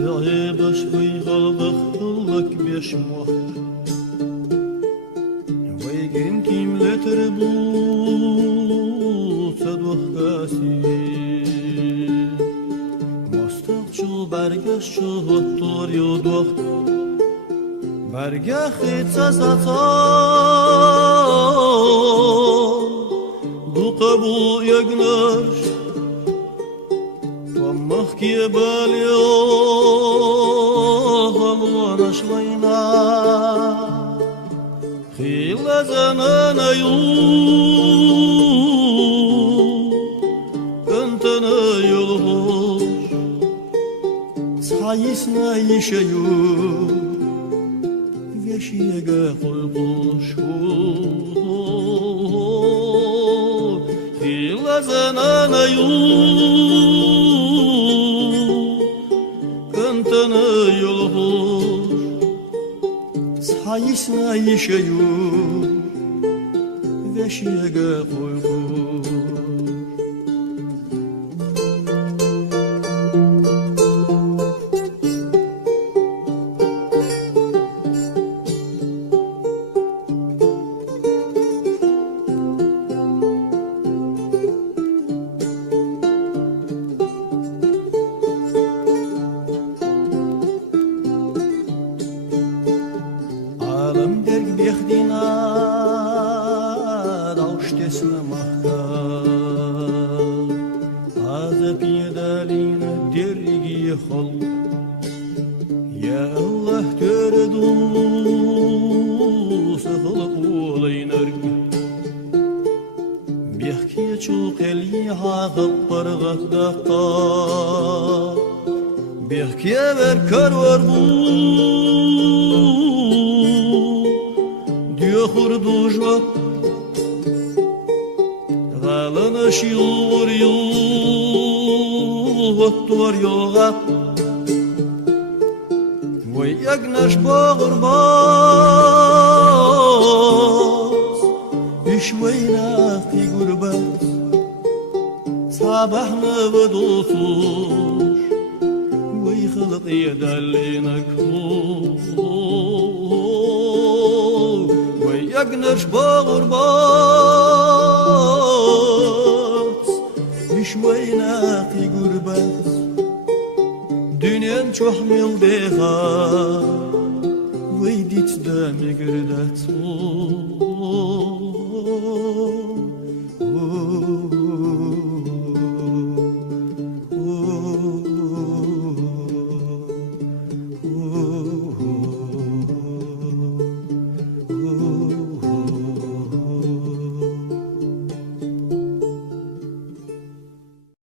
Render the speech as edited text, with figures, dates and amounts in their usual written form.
تعبش ويغلق خلق بيشموح ويجرم كيم لتربو صدوخ قاسي مستقشو برگش شو هطور يودوخ برگخت سسطا دو قبو يقنرش ومخكي باليو هلوانش وينا خيل زمان يو انتنا يلهوش سعيسنا يشيو وشيغا قلقوش خيل زمان يو انتنا يلهوش سعيسنا يشيو وشيغا قلقوش عالم درگ بیخدینا داشت اسم مخکار از پیدالین درگی خلق یا الله تردو سخلق ولینرگ بیخکی چو قلی عاقب برغت دقا بیخکی برکر وربو خردو جواب غالنا شيور يو والطور يوغا ويقنش بغرباس بشوينا في قرباس صابحنا بدوسوش ويخلق يدلينا كروش يقنرش بغرباس بشوينا في قرباس دنيا تحمل بها ويديت دامي قردات